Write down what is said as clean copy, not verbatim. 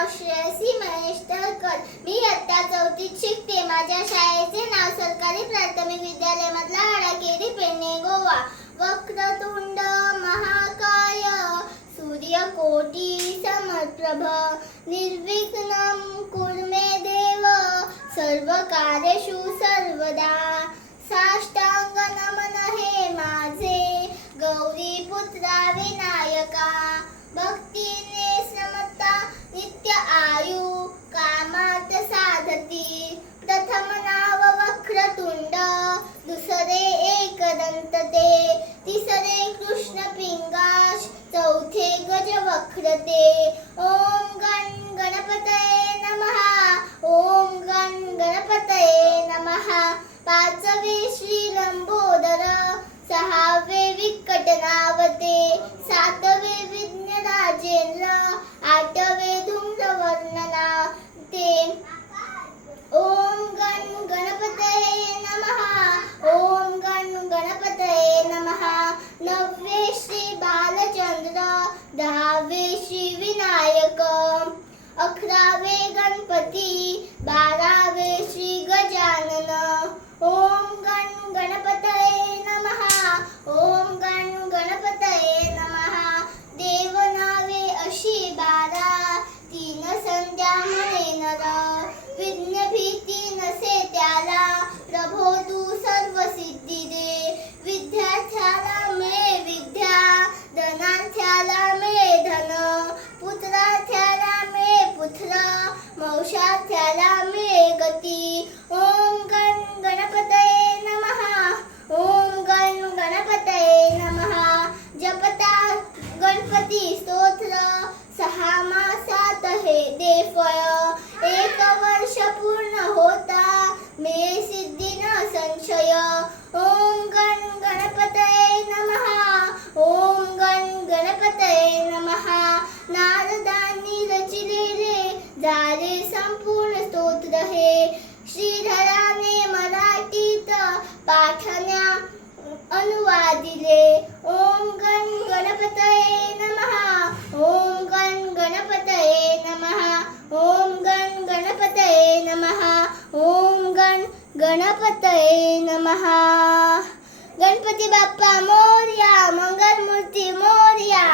नाव श्रेयसी महेश तळकर. मी इयत्ता 4थीत शिकते. माझ्या शाळेचे नाव सरकारी प्राथमिक विद्यालय मधला आडाकेरी पेडणे गोवा. वक्रतुंड महाकाय सूर्यकोटी समप्रभ निर्विघ्नं कुरु मे देव सर्वकार्येषु सर्वदा. साष्टांग नमन हे माझे गौरीपुत्रा विनायका. भक्तीने समता नित्य आयु कामात साधती. प्रथम नाव वक्रतुंड दुसरे एकदंत ते तिसरे कृष्ण पिंगाश चौथे गजवक्र ते. ओम गण गणपतये नमः. ओम गण गणपतये नमः. पाचवे श्री लंबोदर सहावे विकटनावते सातवे विघ्न राजेंद्र आठवे धूम्रवर्णना ते. ओम गण गणपतये नमः. ओम गण गणपतये नमः. नववे श्री बालचंद्र दहावे श्री विनायक अकरावे गणपती 12वे श्री गजानन. ओम गण गणपतये नमः. ओम गण गणपतये नमः. देवनावे अशी 12 तीन संध्या म्हणे नर. विघ्न भीती नसे त्याला प्रभो तू सर्व सिद्धी दे. विद्यार्थ्याला मिळे विद्या धनार्थ्याला मिळे धन. पुत्रार्थ्याला मिळे पुत्र मौशार्थ्याला मिळे गती. ओम गण गणपतये नमः. ओम गण गणपतये नमः. जपता गणपती स्तोत्र 6 मासात हे दे फळ. 1 वर्ष पूर्ण होता मिळे सिद्धी न संशय. ओम गण गणपतये नमः. ओम गण गणपतये नमः. नारदांनी रचिलेले झाले संपूर्ण स्तोत्र हे. श्रीधराने मराठीत पाठण्या अनुवादिले. ओम गण गणपतये नमः. ओम गण गणपतये नमः. ओम गण गणपतये नमः. ओम गण गणपतये नमः. गणपती बाप्पा मोरया. मंगलमूर्ती मोरया.